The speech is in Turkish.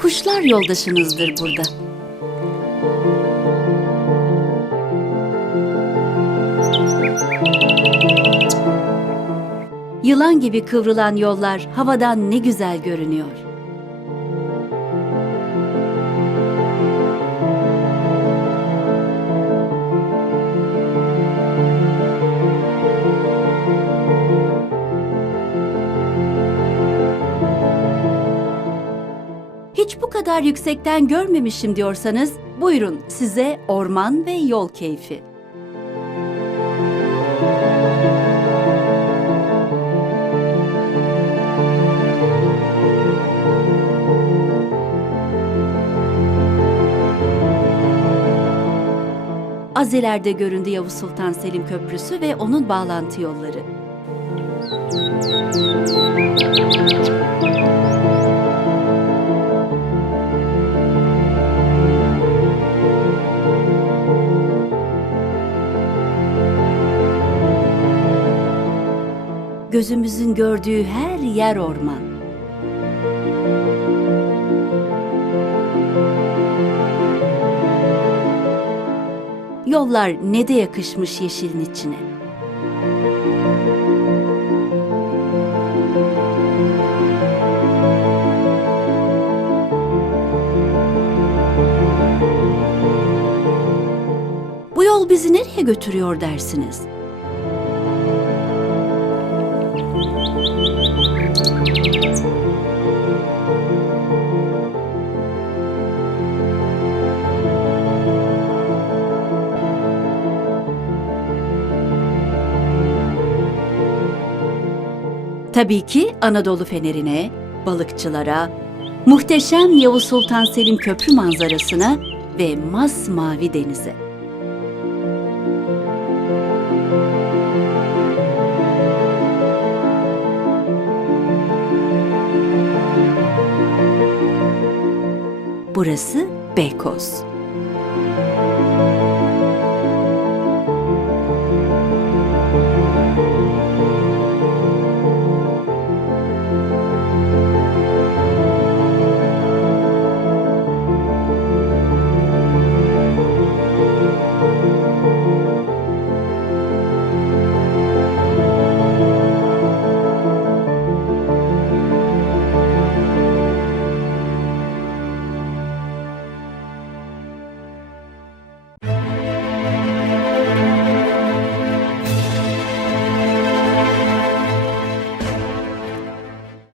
Kuşlar yoldaşınızdır burada. Yılan gibi kıvrılan yollar havadan ne güzel görünüyor. Hiç bu kadar yüksekten görmemişim diyorsanız buyurun size orman ve yol keyfi. Az ileride göründü Yavuz Sultan Selim Köprüsü ve onun bağlantı yolları. Gözümüzün gördüğü her yer orman. Yollar ne de yakışmış yeşilin içine. Bu yol bizi nereye götürüyor dersiniz? Tabii ki Anadolu Feneri'ne, balıkçılara, muhteşem Yavuz Sultan Selim Köprü manzarasına ve masmavi denize. Burası Beykoz.